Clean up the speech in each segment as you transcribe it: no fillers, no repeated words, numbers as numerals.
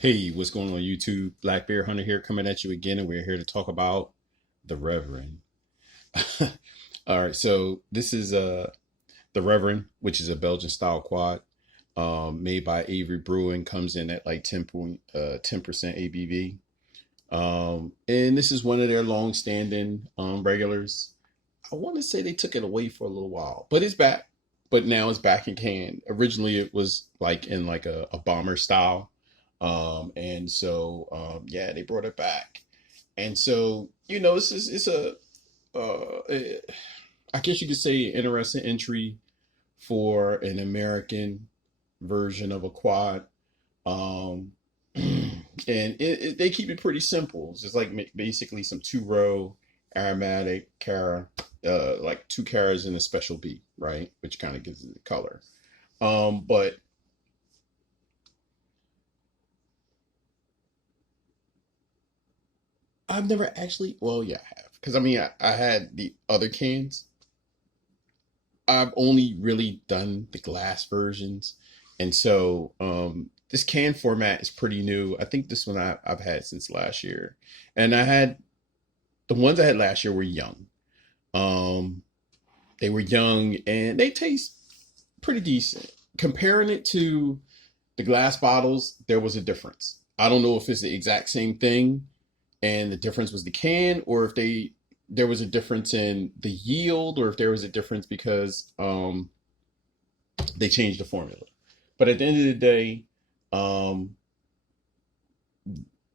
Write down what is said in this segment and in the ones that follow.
Hey, what's going on YouTube? Black Bear Hunter here coming at you again, and we're here to talk about the Reverend. All right, so this is the Reverend, which is a Belgian style quad, made by Avery Brewing, comes in at like 10% ABV. And this is one of their long standing regulars. I want to say they took it away for a little while, but it's back. But now it's back in can. Originally, it was like in like a bomber style, and so yeah, they brought it back. And so it's a uh, I guess you could say interesting entry for an American version of a quad. Um, and they keep it pretty simple. It's just like basically some two row aromatic cara, like two caras and a special B, right? Which kind of gives it the color. But I've never actually, well, yeah, I have. Because I mean, I had the other cans. I've only really done the glass versions. And so this can format is pretty new. I think this one I've had since last year. And I had the ones I had last year were young. Um, they were young and they taste pretty decent. Comparing it to the glass bottles, there was a difference. I don't know if it's the exact same thing and the difference was the can, or if there was a difference in the yield, or if there was a difference because they changed the formula. But at the end of the day, um,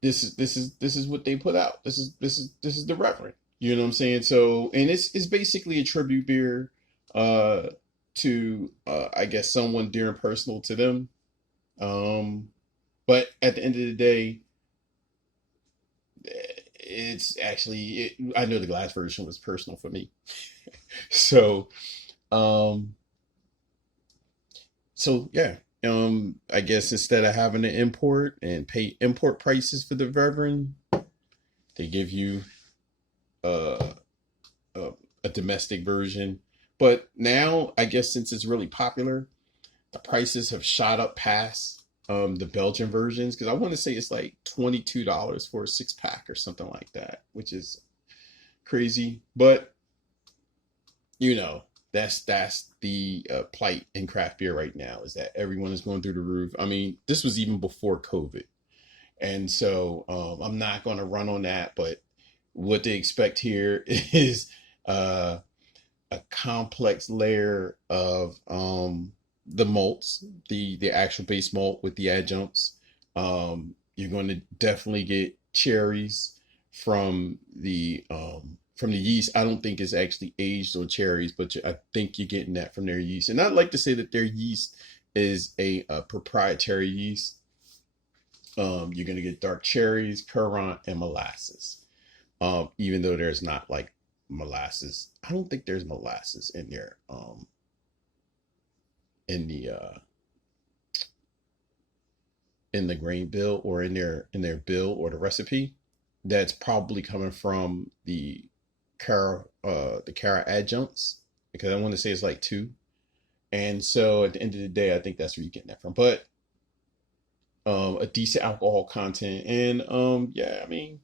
this is what they put out. This is the Reverend. You know what I'm saying? So, and it's basically a tribute beer uh to I guess someone dear and personal to them. Um but at the end of the day, it's actually I know the glass version was personal for me. So, um yeah. I guess instead of having to import and pay import prices for the Reverend, they give you uh a, a domestic version. But now, I guess since it's really popular, the prices have shot up past the Belgian versions because I want to say it's like $22 for a six pack or something like that, which is crazy. But you know, that's the plight in craft beer right now is that everyone is going through the roof. I mean, this was even before COVID, and so I'm not going to run on that. But what they expect here is uh, a complex layer of the malts, the actual base malt with the adjuncts. You're going to definitely get cherries from the yeast. I don't think it's actually aged on cherries, but I think you're getting that from their yeast. And I'd like to say that their yeast is a proprietary yeast. You're going to get dark cherries, currant, and molasses. Even though there's not like molasses, I don't think there's molasses in there. In the in the grain bill or in their bill or the recipe. That's probably coming from the Cara adjuncts because I want to say it's like two. And so at the end of the day, I think that's where you're getting that from. But a decent alcohol content and yeah, I mean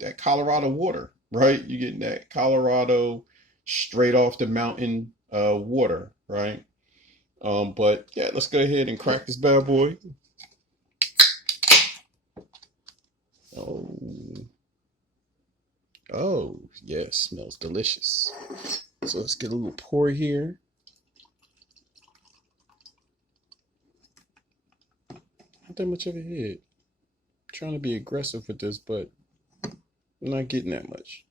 that Colorado water, right? You're getting that Colorado straight off the mountain water, right? But yeah, let's go ahead and crack this bad boy. Oh, oh, yeah, smells delicious. So let's get a little pour here. Not that much of a hit. Trying to be aggressive with this, but I'm not getting that much.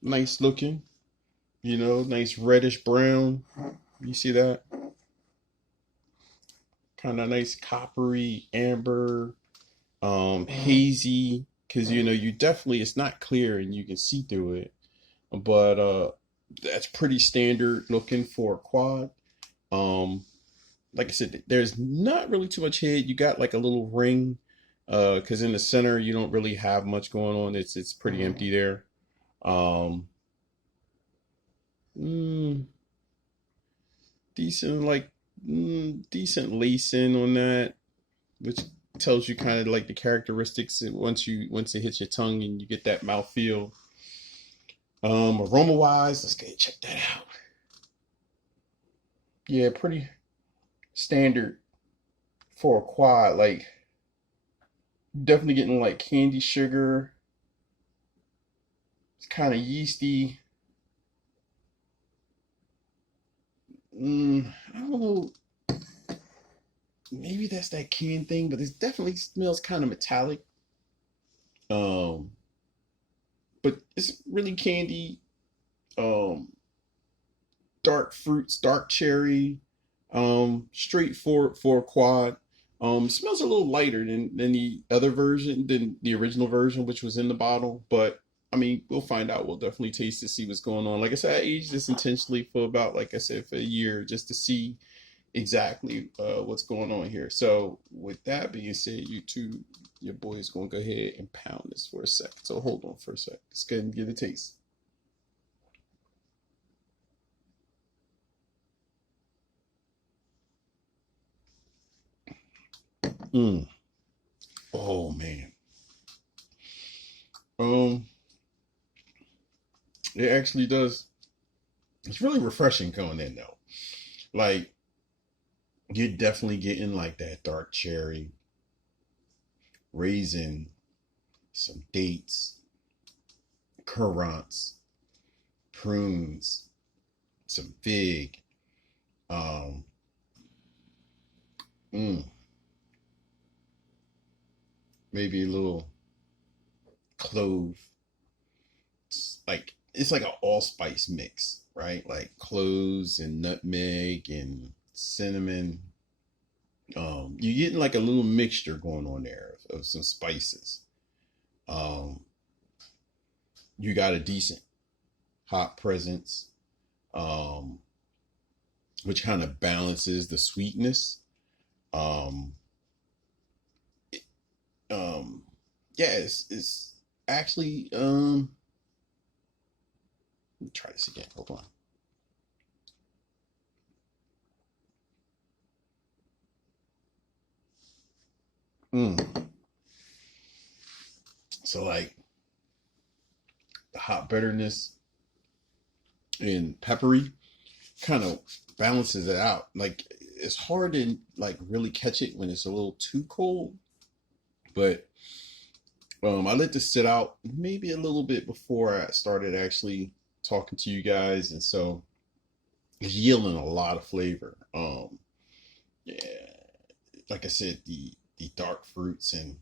Nice looking, nice reddish brown. You see that? Kind of nice coppery amber, hazy. Because you definitely it's not clear and you can see through it, but that's pretty standard looking for a quad. Um, like I said, there's not really too much head. You got like a little ring, because in the center you don't really have much going on. It's pretty empty there. Um, mm, decent, like decent lacing on that, which tells you kind of like the characteristics. Once it hits your tongue and you get that mouth feel. Aroma wise, let's go check that out. Yeah, pretty standard for a quad. Like definitely getting like candy sugar. It's kind of yeasty. I don't know. Maybe that's that can thing, but it definitely smells kind of metallic. Um, but it's really candy. Um, dark fruits, dark cherry. Straightforward for a quad. Smells a little lighter than the other version, than the original version, which was in the bottle. But I mean, we'll find out. We'll definitely taste to see what's going on. Like I said, I aged this intentionally for about, like I said, for a year just to see exactly what's going on here. So with that being said, your boy is going to go ahead and pound this for a sec. So hold on for a sec. Let's go ahead and give it a taste. Mm. Oh man. Um, it actually does. It's really refreshing coming in though. Like you're definitely getting like that dark cherry, raisin, some dates, currants, prunes, some fig, um, mm, maybe a little clove. It's like an allspice mix, right? Like cloves and nutmeg and cinnamon. You're getting like a little mixture going on there of some spices. Um, you got a decent hot presence, um, which kind of balances the sweetness. Um, it- um, yeah, it's actually let me try this again. Hold on. Mm. So like the hot bitterness and peppery kind of balances it out. Like it's hard to like really catch it when it's a little too cold, but I let this sit out maybe a little bit before I started actually talking to you guys, and so it's yielding a lot of flavor. Yeah, like I said, the dark fruits and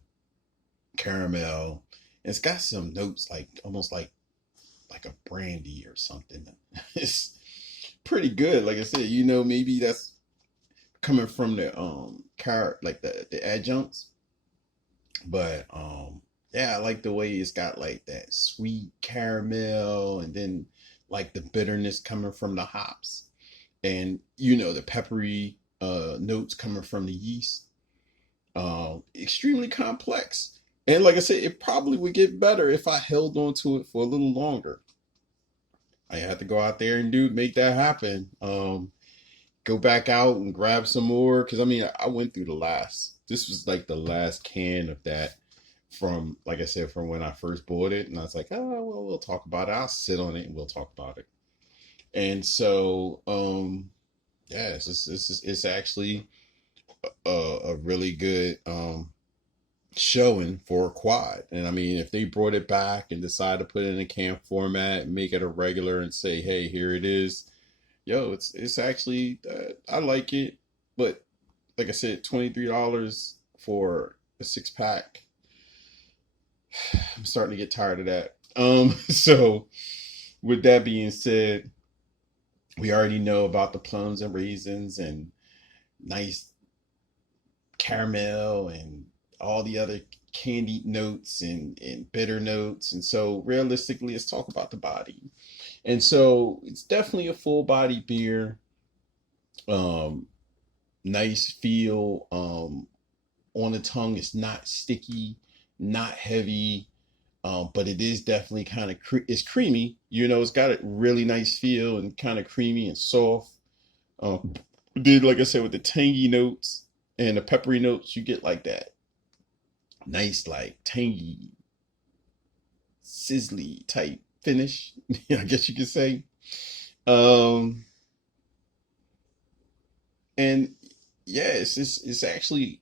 caramel. And it's got some notes like almost like a brandy or something. It's pretty good. Like I said, maybe that's coming from the like the adjuncts, but yeah, I like the way it's got like that sweet caramel and then like the bitterness coming from the hops and the peppery notes coming from the yeast. Extremely complex. And like I said, it probably would get better if I held on to it for a little longer. I had to go out there and make that happen. Go back out and grab some more because I mean I went through the last. This was like the last can of that from, like I said, from when I first bought it, and I was like, oh well, we'll talk about it. I'll sit on it and we'll talk about it. And so, yeah, it's actually a really good showing for a quad. And I mean, if they brought it back and decide to put it in a can format and make it a regular and say, hey, here it is, yo, it's actually I like it, but like I said, $23 for a 6 pack. I'm starting to get tired of that. So with that being said, we already know about the plums and raisins and nice caramel and all the other candied notes and bitter notes. And so realistically, let's talk about the body. And so it's definitely a full body beer. Um, Nice feel on the tongue. It's not sticky, not heavy, but it is definitely kind of it's creamy. It's got a really nice feel and kind of creamy and soft. Um, Dude, like I said, with the tangy notes and the peppery notes, you get like that nice, like tangy, sizzly type finish. I guess you could say. Um, and yeah, it's actually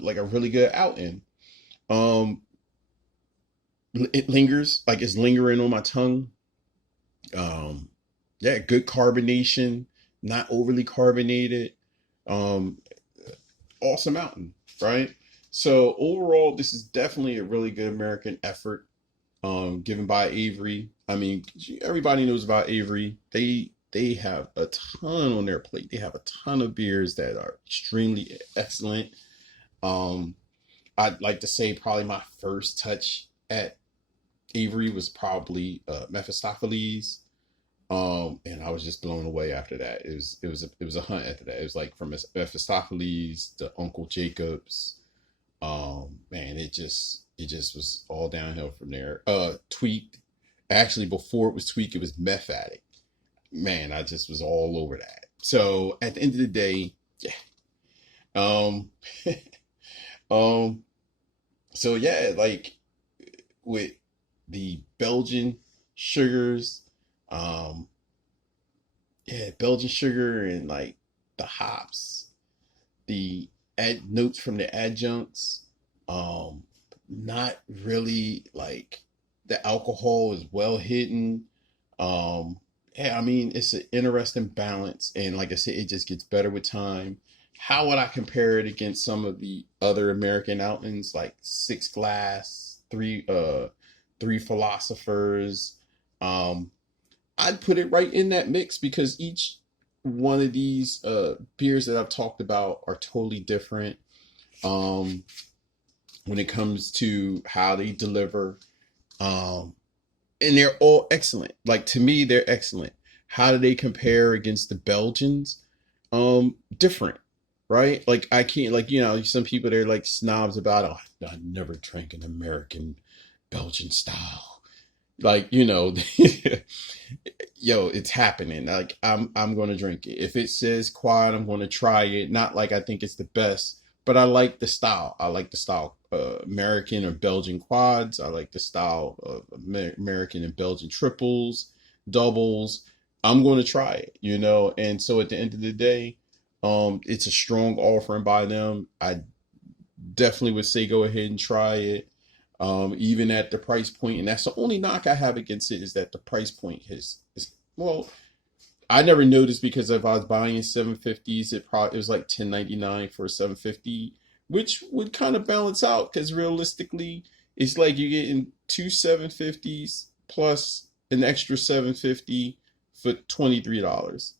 like a really good outing. Um, it lingers, like it's lingering on my tongue. Um, yeah, good carbonation, not overly carbonated. Um, awesome mountain, right? So overall, this is definitely a really good American effort, given by Avery. I mean, everybody knows about Avery. They have a ton on their plate. They have a ton of beers that are extremely excellent. Um, I'd like to say probably my first touch at Avery was probably Mephistopheles. And I was just blown away after that. It was a hunt after that. It was like from Mephistopheles to Uncle Jacob's. Man, it just was all downhill from there. Tweaked. Actually, before it was Tweaked, it was Meth Addict. Man, I just was all over that. So at the end of the day, yeah. Um, um, so yeah, like with the Belgian sugars, um, yeah, Belgian sugar and like the hops, the notes from the adjuncts, um, not really like the alcohol is well hidden. Um, yeah, I mean it's an interesting balance, and like I said, it just gets better with time. How would I compare it against some of the other American outlets like Six Glass, Three Philosophers? Um, I'd put it right in that mix because each one of these beers that I've talked about are totally different um, when it comes to how they deliver. Um, and they're all excellent. Like to me, they're excellent. How do they compare against the Belgians? Different, right? Like I can't like some people they're like snobs about I never drank an American Belgian style. Like yo, it's happening. Like I'm gonna drink it. If it says quad, I'm gonna try it. Not like I think it's the best, but I like the style. I like the style. American or Belgian quads. I like the style of American and Belgian triples, doubles. I'm going to try it, And so at the end of the day, it's a strong offering by them. I definitely would say go ahead and try it. Even at the price point, and that's the only knock I have against it is that the price point is well, I never noticed because if I was buying 750s, it was like 10.99 for a 750, which would kind of balance out because realistically, it's like you're getting two 750s plus an extra 750 for $23.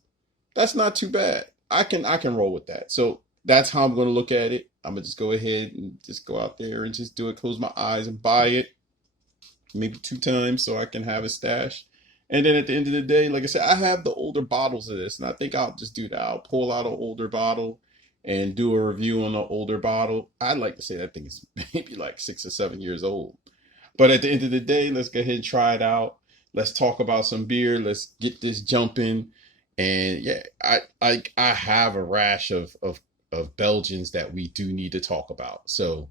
That's not too bad. I can roll with that. So that's how I'm going to look at it. I'm gonna just go ahead and just go out there and just do it. Close my eyes and buy it, maybe 2 times, so I can have a stash. And then at the end of the day, like I said, I have the older bottles of this, and I think I'll just do that. I'll pull out an older bottle and do a review on the older bottle. I'd like to say that thing is maybe like 6 or 7 years old. But at the end of the day, let's go ahead and try it out. Let's talk about some beer. Let's get this jumping. And yeah, I have a rash of Belgians that we do need to talk about. So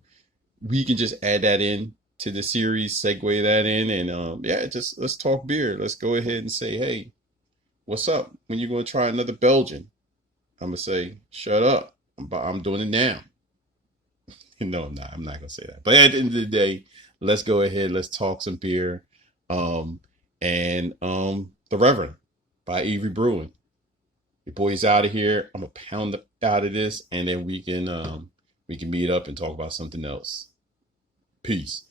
we can just add that in to the series, segue that in, and yeah, just let's talk beer. Let's go ahead and say, hey, what's up? When you going to try another Belgian? I'm gonna say, shut up. I'm doing it now. No, I'm not. I'm not gonna say that. But at the end of the day, let's go ahead. Let's talk some beer. Um, and the Reverend by Avery Brewing. Your boy's out of here. I'm gonna pound out of this, and then we can meet up and talk about something else. Peace.